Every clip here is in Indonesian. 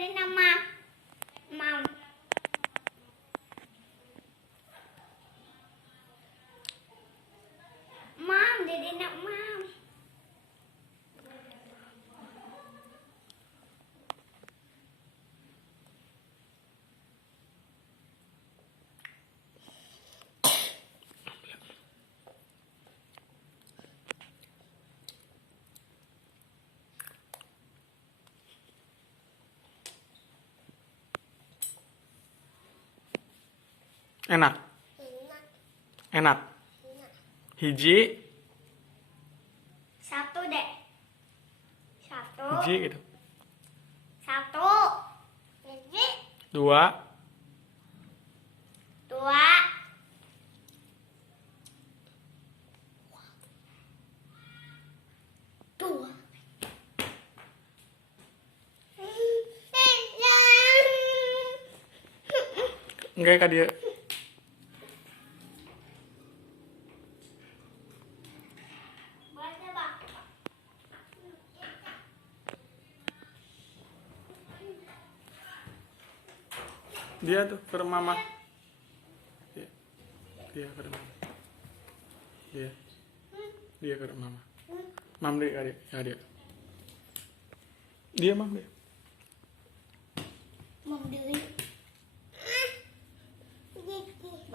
dari nama mam. Mam dari nak mam. Enak. Enak. Hiji. Satu dek. Satu. Hiji gitu. Satu. Hiji. Dua. Dua. Dua. Enggak kak dia. Dia tuh ke rumah mama. Dia ke rumah mama. Dia ke rumah mama. Mam deh adik, adik. Dia mam deh. Mam diri.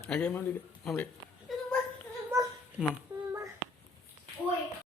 Agak mam deh, mam deh. Mam.